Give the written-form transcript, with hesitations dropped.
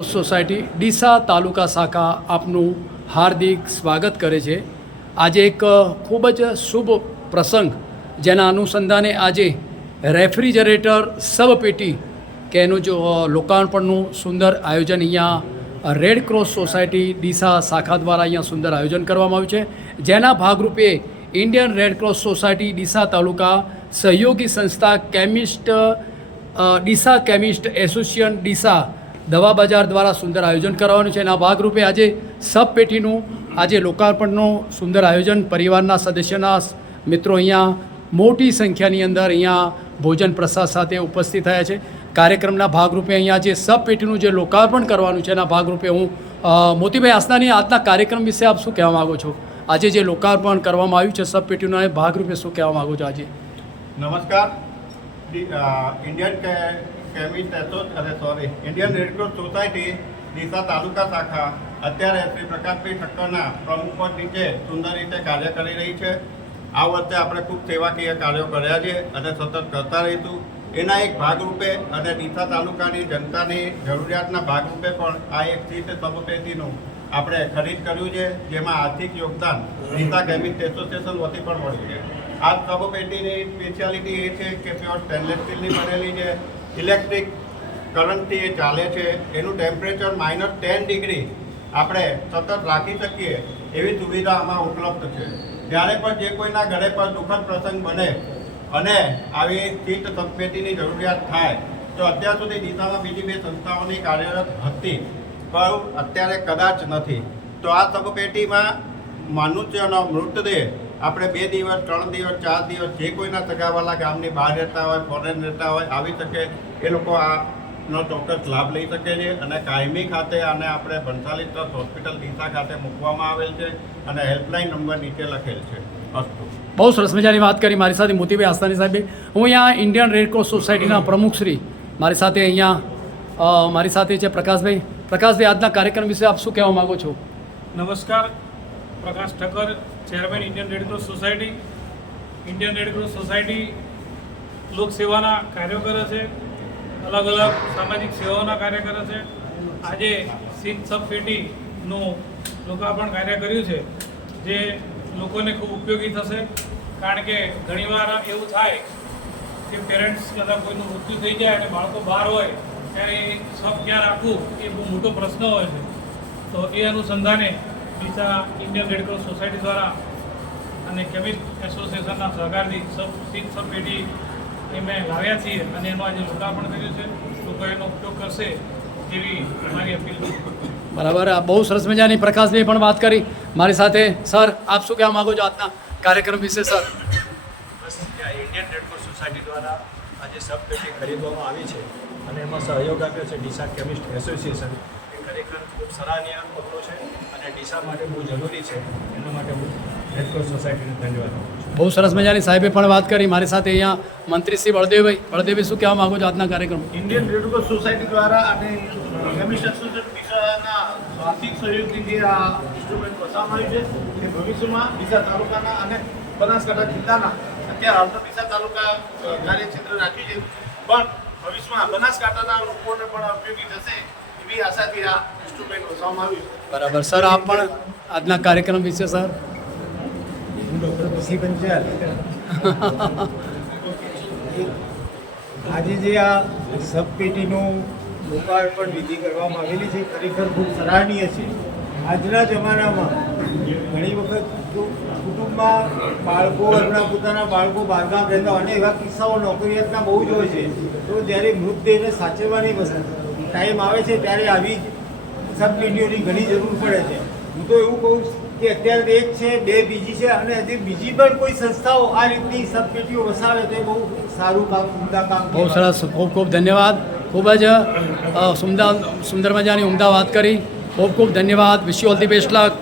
Society Deesa taluka શાખા આપનું હાર્દિક સ્વાગત કરે છે। આજે એક ખૂબ જ શુભ પ્રસંગ જેના અનુસંધાને આજે રેફ્રિજરેટર સબપેટી કે એનું જો લોકાર્પણનું સુંદર આયોજન અહીંયા રેડ ક્રોસ સોસાયટી ડીસા શાખા દ્વારા અહીંયા સુંદર આયોજન કરવામાં આવ્યું છે, જેના ભાગરૂપે Indian Red Cross Society Deesa taluka સહયોગી સંસ્થા chemist Deesa chemist association Deesa દવા બજાર દ્વારા સુંદર આયોજન કરવાનું છે। એના ભાગરૂપે આજે સબ પેટીનું આજે લોકાર્પણનું સુંદર આયોજન પરિવારના સદસ્યના મિત્રો અહીંયા મોટી સંખ્યાની અંદર અહીંયા ભોજન પ્રસાદ સાથે ઉપસ્થિત થયા છે। કાર્યક્રમના ભાગરૂપે અહીંયા જે સબ પેટીનું જે લોકાર્પણ કરવાનું છે એના ભાગરૂપે હું મોતીભાઈ આસનાની આજના કાર્યક્રમ વિશે આપ શું કહેવા માગો છો? આજે જે લોકાર્પણ કરવામાં આવ્યું છે સબ પેટીના એ ભાગરૂપે શું કહેવા માગો છો? આજે નમસ્કાર। Indian Red Cross Society Deesa taluka શાખા અત્યારે શ્રી પ્રકાશભાઈ ઠક્કરના પ્રમુખ પદ નીચે સુંદર રીતે કાર્ય કરી રહી છે। આ વર્ષે આપણે ખૂબ સેવાકીય કાર્યો કર્યા છે અને સતત કરતા રહીશું। એના એક ભાગરૂપે અને ડીસા તાલુકાની જનતાની જરૂરિયાતના ભાગરૂપે પણ આ એક સીટ સબપેટીનું આપણે ખરીદ કર્યું છે, જેમાં આર્થિક યોગદાન ડીસા કેમિસ્ટ એસોસિએશન વતી પણ મળ્યું છે। આ સબપેટીની સ્પેશિયાલિટી એ છે કે પ્યોર સ્ટેનલેસ સ્ટીલની બનેલી છે, ઇલેક્ટ્રિક કરંટથી એ ચાલે છે, એનું ટેમ્પરેચર -10 ડિગ્રી આપણે સતત રાખી શકીએ એવી સુવિધા આમાં ઉપલબ્ધ છે। જ્યારે પણ જે કોઈના ઘરે પર દુઃખદ પ્રસંગ બને અને આવી સીટ સબપેટીની જરૂરિયાત થાય તો અત્યાર સુધી ડીસામાં બીજી 2 સંસ્થાઓની કાર્યરત હતી પણ અત્યારે કદાચ નથી, તો આ સબપેટીમાં મનુષ્યનો મૃતદેહ આપણે 2 દિવસ 3 દિવસ 4 દિવસ જે કોઈના સગાવાલા ગામની બહાર રહેતા હોય, ફોરેન રહેતા હોય, આવી શકે એ લોકો આનો ચોક્કસ લાભ લઈ શકે છે। અને કાયમી ખાતે આને આપણે ભણસાલી ટ્રસ્ટ હોસ્પિટલ ડીસા ખાતે મૂકવામાં આવેલ છે અને હેલ્પલાઇન નંબર નીચે લખેલ છે। અસ્તુ। બહુ સરસ મજાની વાત કરી મારી સાથે મોતીભાઈ આસ્તાની સાહેબે। હું અહીંયા ઇન્ડિયન રેડ ક્રોસ સોસાયટીના પ્રમુખશ્રી મારી સાથે અહીંયા મારી સાથે છે પ્રકાશભાઈ। પ્રકાશભાઈ, આજના કાર્યક્રમ વિશે આપ શું કહેવા માગો છો? નમસ્કાર, Prakash Thakkar, chairman Indian Red Cross Society. Indian Red Cross Society લોકસેવાના કાર્યો કરે છે, અલગ અલગ સામાજિક સેવાઓના કાર્ય કરે છે। આજે સીટ સબપેટીનું લોકાર્પણ કાર્ય કર્યું છે, જે લોકોને ખૂબ ઉપયોગી થશે। કારણ કે ઘણીવાર એવું થાય કે પેરેન્ટ્સ કદાચ કોઈનું મૃત્યુ થઈ જાય અને બાળકો બહાર હોય ત્યારે સબ ક્યાં રાખવું એ બહુ મોટો પ્રશ્ન હોય છે। તો એ અનુસંધાને Deesa Indian Red Cross society દ્વારા અને કેમિસ્ટ એસોસિએશનના સહકારથી સીટ સબપેટી એ મેં લાવ્યા છીએ અને એનું આજે લોકાર્પણ કર્યું છે। લોકો એનો ઉપયોગ કરશે એવી મારી અપીલ છે। બરાબર, બહુ સરસ મજાની પ્રકાશભાઈ પણ વાત કરી મારી સાથે। સર, આપ શું કહેવા માગો છો આજના કાર્યક્રમ વિશે? સર, બસ ઇન્ડિયન રેડ ક્રોસ સોસાયટી દ્વારા આજે સબપેટી ખરીદવામાં આવી છે અને એમાં સહયોગ આપ્યો છે ડીસા કેમિસ્ટ એસોસિએશન। એ ખરેખર ખૂબ સરાહનીય પગલું છે અને ડીસા માટે બહુ જરૂરી છે, એના માટે હું રેડ ક્રોસ સોસાયટીને ધન્યવાદ આપું છું। બહુ સરસ મજાની સાહેબે પણ વાત કરી મારી સાથે અહીંયા મંત્રી શ્રી બળદેવભાઈ શું કહેવા માગો છો આજના કાર્યક્રમ? ઇન્ડિયન રેડ ક્રોસ સોસાયટી દ્વારા અને કેમિસ્ટ એસોસિએશન ડીસાના આર્થિક સહયોગથી જે આ ઇન્સ્ટ્રુમેન્ટ વસાવવામાં આવ્યું છે એ ભવિષ્યમાં ડીસા તાલુકાના અને બનાસકાંઠા જિલ્લાના અત્યારે હાલ તો ડીસા તાલુકા કાર્યક્ષેત્ર રાખ્યું છે, પણ ભવિષ્યમાં બનાસકાંઠાના લોકોને પણ ઉપયોગી થશે એવી આશાથી આ ઇન્સ્ટ્રુમેન્ટ વસાવવામાં આવ્યું છે। બરાબર સર, આપ પણ આજના કાર્યક્રમ વિશે? સર, હું ડૉક્ટર પસી પંચાલ। આજે જે આ સબપેટીનું લોકાર્પણ વિધિ કરવામાં આવેલી છે ખરેખર ખૂબ સરાહનીય છે। આજના જમાનામાં ઘણી વખત કુટુંબમાં બાળકો એમના પોતાના બાળકો બહારગામ રહેતા હોય અને એવા કિસ્સાઓ નોકરિયાતના બહુ જ હોય છે, તો જ્યારે મૃતદેહને સાચવવાની ટાઈમ આવે છે ત્યારે આવી સબપેટીઓની ઘણી જરૂર પડે છે। હું તો એવું કહું કે અત્યારે એક છે, 2 બીજી છે અને હજી બીજી પણ કોઈ સંસ્થાઓ આ રીતની સબપેટીઓ વસાવે તો એ બહુ સારું કામ, ઉમદા કામ। બહુ સરસ, ખૂબ ખૂબ ધન્યવાદ। ખૂબ જ સુંદર મજાની ઉમદા વાત કરી। ખૂબ ખૂબ ધન્યવાદ। Wish you all the best luck.